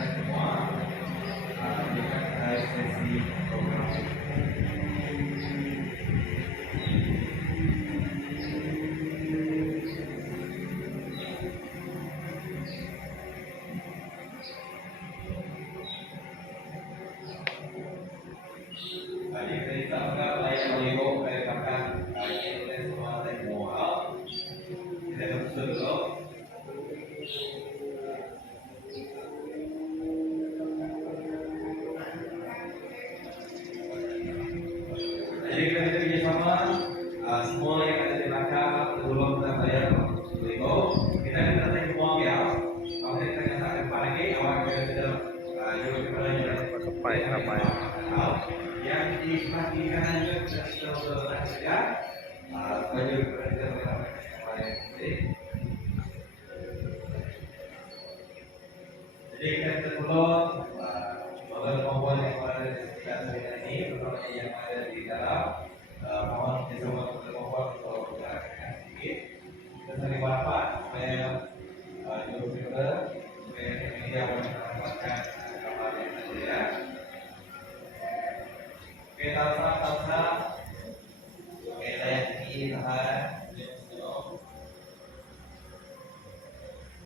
semua di sesi program. Tadi kita akan layar audio merupakan ini oleh semua teknologi. Kita terus dulu. Jadi kita kerjasama semua yang ada di belakang sebelum kita bayar itu kita minta uang ya. Kalau kita nyatakan pagi awal kita sudah juga kita Kepai namanya. yang di pagi kanan juga sudah saja baju kita kemarin. Jadi kita dulu model komponen yang ada di sekitar ini, terutama yang ada di dalam mohon disebut model komponen untuk menggerakkan sedikit. Kita sering bapak supaya juga supaya media mendapatkan gambar yang ada ya. Oke, talsa, oke, saya tinggi, tahan.